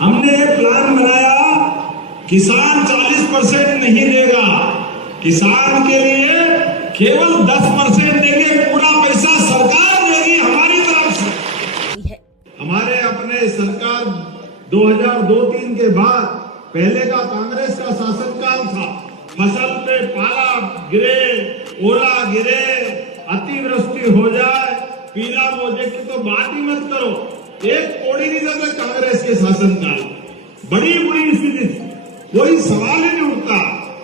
हमने प्लान बनाया, किसान 40% नहीं देगा, किसान के लिए केवल 10% देंगे, पूरा पैसा सरकार देगी हमारी तरफ से। हमारे अपने सरकार 2002-03 के बाद पहले का कांग्रेस का शासनकाल था, फसल पे पाला गिरे, ओला गिरे, अतिवृष्टि हो जाए, पीला मोजे की तो बात ही मत करो, एक कोड़ी नहीं जाता कांग्रेस के शासनकाल, बड़ी बुरी स्थिति थी, कोई सवाल ही नहीं उठता।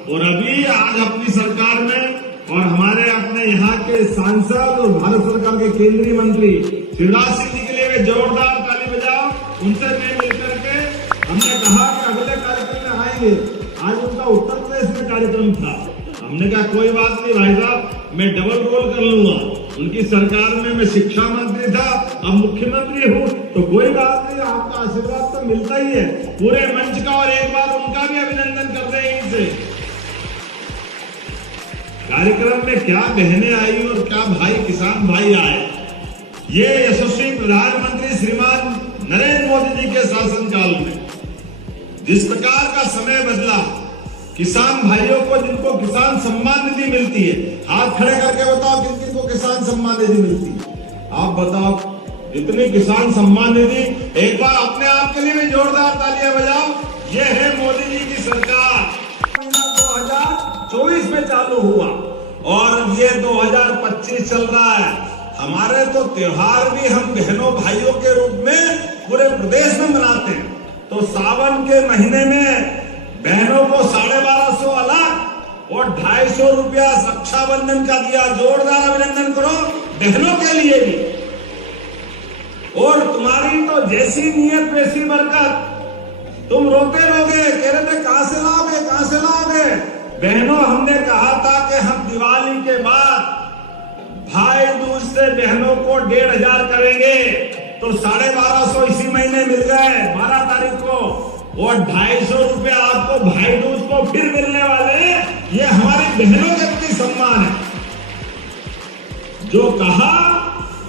और अभी आज अपनी सरकार में और हमारे अपने यहाँ के सांसद और भारत सरकार के केंद्रीय मंत्री शिवराज सिंह जी के लिए वे जोरदार ताली बजाओ। उनसे मैं मिलकर के हमने कहा कि अगले कार्यक्रम में आएंगे। आज उनका उत्तर प्रदेश में कार्यक्रम था, हमने कहा कोई बात नहीं भाई साहब, मैं डबल रोल कर लूंगा। उनकी सरकार में मैं शिक्षा मंत्री था, अब मुख्यमंत्री हूँ, तो कोई बात नहीं, आपका आशीर्वाद तो मिलता ही है पूरे मंच का, और एक बार उनका भी अभिनंदन कर दें इनसे। कार्यक्रम में क्या बहनें आई और क्या भाई किसान भाई आए। ये यशस्वी प्रधानमंत्री श्रीमान नरेंद्र मोदी जी के शासनकाल में जिस प्रकार का समय बदला, किसान भाइयों को जिनको किसान सम्मान निधि मिलती है, हाथ खड़े करके बताओ किन किन को किसान सम्मान निधि मिलती है, आप बताओ इतनी किसान सम्मान निधि। एक बार अपने आप के लिए भी जोरदार तालियां बजाओ। ये है मोदी जी की सरकार। 2024 में चालू हुआ और ये 2025 चल रहा है। हमारे तो त्योहार भी हम बहनों भाइयों के रूप में पूरे प्रदेश में मनाते हैं। तो सावन के महीने में बहनों को 1250 अलग और 250 रुपया रक्षाबंधन का दिया। जोरदार अभिनंदन करो बहनों के लिए भी। और तुम्हारी तो जैसी नियत वैसी बरकत। तुम रोते रहोगे, कह रहे थे कहां से लाओगे, कहां से लाओगे। बहनों, हमने कहा था कि हम दिवाली के बाद भाई दूज से बहनों को 1500 करेंगे, तो 1250 इसी महीने मिल गए 12 तारीख को, और 250 रुपया आपको भाई दूज को फिर मिलने वाले। ये हमारी बहनों के प्रति सम्मान है। जो कहा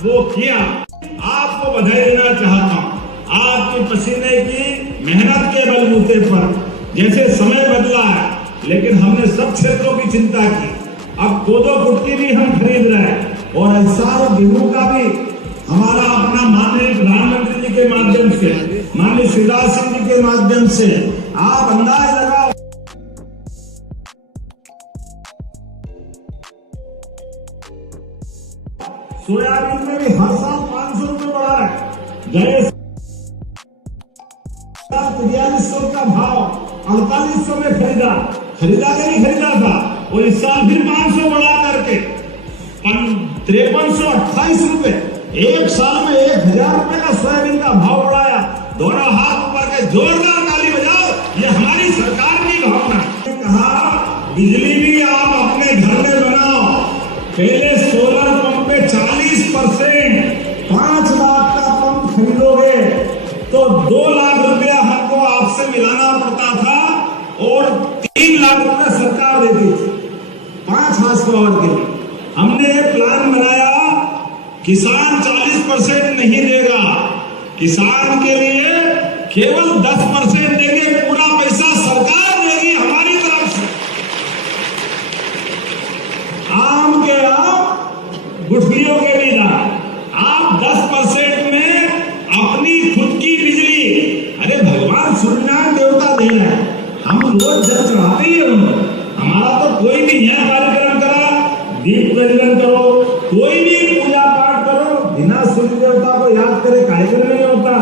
वो किया। आपको बधाई देना चाहता हूं। आपके पसीने की मेहनत के बलबूते पर जैसे समय बदला है, लेकिन हमने सब क्षेत्रों की चिंता की। अब कोदो कुटकी भी हम खरीद रहे हैं, और ऐसा गेहूं का भी हमारा अपना माननीय प्रधानमंत्री जी के माध्यम से, माननीय शिवराज सिंह जी के माध्यम से आप अंदाज लगाओ। सोयाबीन में भी हर साल 500 रुपये बढ़ा है। गए 4300 का भाव 4800 में खरीदा के नहीं खरीदा था, और इस साल फिर 500 बढ़ा करके 5328 रुपए। एक साल में 1000 रुपए का सोयाबीन का भाव बढ़ाया। दोनों हाथ ऊपर के जोरदार ताली बजाओ। ये हमारी सरकार की भावना। कहा बिजली भी आप अपने घर में बनाओ। पहले सोलर पंप पे 40%, 5 लाख का पंप खरीदोगे तो 2 लाख रुपया हमको आपसे मिलाना पड़ता था, और 3 लाख रुपया सरकार देती थी 5 हाउस पावर के लिए। हमने प्लान बनाया, किसान 40% नहीं देगा, किसान के लिए केवल 10% देंगे, पूरा पैसा सरकार देगी हमारी तरफ से। आम के आम, गुठलियों के भी दाम। आप 10% में अपनी खुद की बिजली, अरे भगवान सूर्यनारायण देवता दे रहे हैं, हम रोज जल चढ़ाते ही है उनको। हमारा तो कोई भी यहाँ कार्यक्रम करा, दीप प्रज्वलन करो, कोई भी पूजा पाठ करो, बिना सूर्य देवता को याद करे कार्यक्रम नहीं होता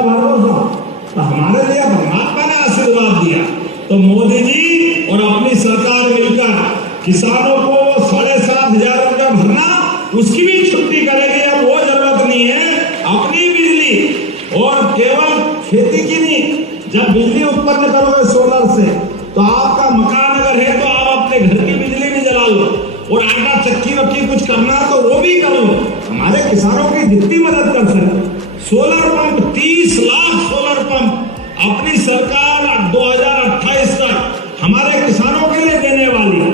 भरोसा। तो हमारे लिए परमात्मा ने आशीर्वाद दिया। तो मोदी जी और अपनी सरकार मिलकर किसानों को 7500 रुपया भरना, उसकी भी छुट्टी करेगी। अब वो जरूरत नहीं है अपनी बिजली, और केवल खेती की नहीं, जब बिजली उत्पन्न करोगे सोलर से, तो आपका मकान अगर है तो आप अपने घर की बिजली भी जला लो, और आटा चक्की वक्की कुछ करना तो वो भी करो। हमारे किसानों की जितनी मदद कर सकते। Solar pump 30 lakh solar pump अपनी सरकार 2028 तक हमारे किसानों के लिए देने वाली है।